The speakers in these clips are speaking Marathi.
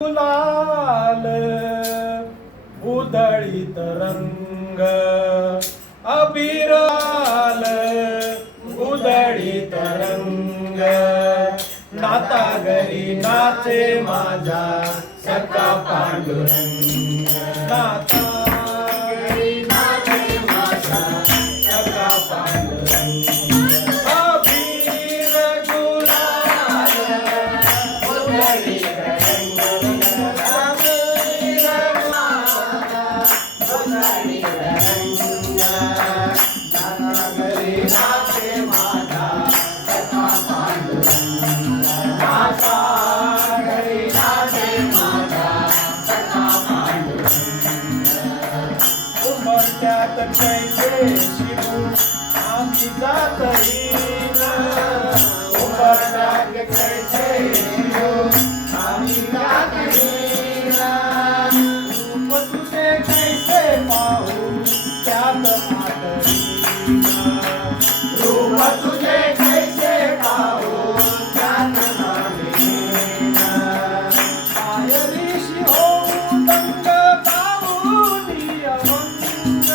गुलाल उधळीत रंग अबिराल उधळीत रंग नाता घरी नाचे माझा सखा पांडुरंग नाता घरी नाचे माझा सखा पांडुरंग अबीर गुलाल उधळीत त्यात कैसे शिवू आम्ही जात येईल उंबरठ्यात कैसे शिवू आम्ही जात येईल रूप तुझे कैसे पाहू त्यात मातरीन रूप तुझे कैसे पाहू त्यात मातरीन पायरीशी होऊ दंग गाऊनी अभंग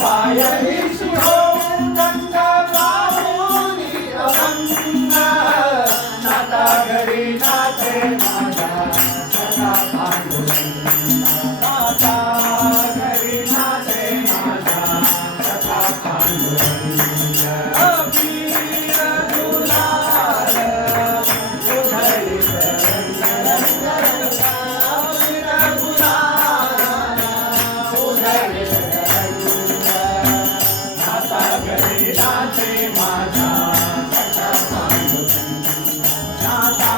पायरीशी होऊ दंग गाऊनी अभंग नाता घरी नाचे माझा सखा पांडुरंग नाता घरी नाचे माझा सखा पांडुरंग अबीर गुलाल उधळीत रंग अबीर गुलाल उधळीत रंग नाता घरी नाचे माझा सखा पांडुरंग नाता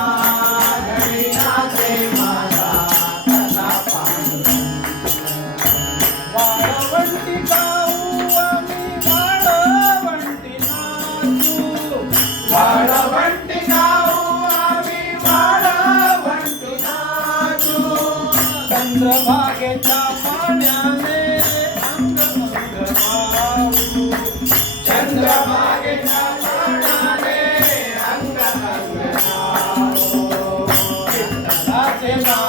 घरी नाचे माझा सखा पांडुरंग वाळवंटी गाऊ आम्ही वाळवंटी नाचू वाळवंटी गाऊ आम्ही वाळवंटी नाचू चंद्रभागेच्या पाण्याने अंग अंग वाहू चंद्रभागेच्या पाण्याने अंग अंग वाहू विठ्ठलाचे नाव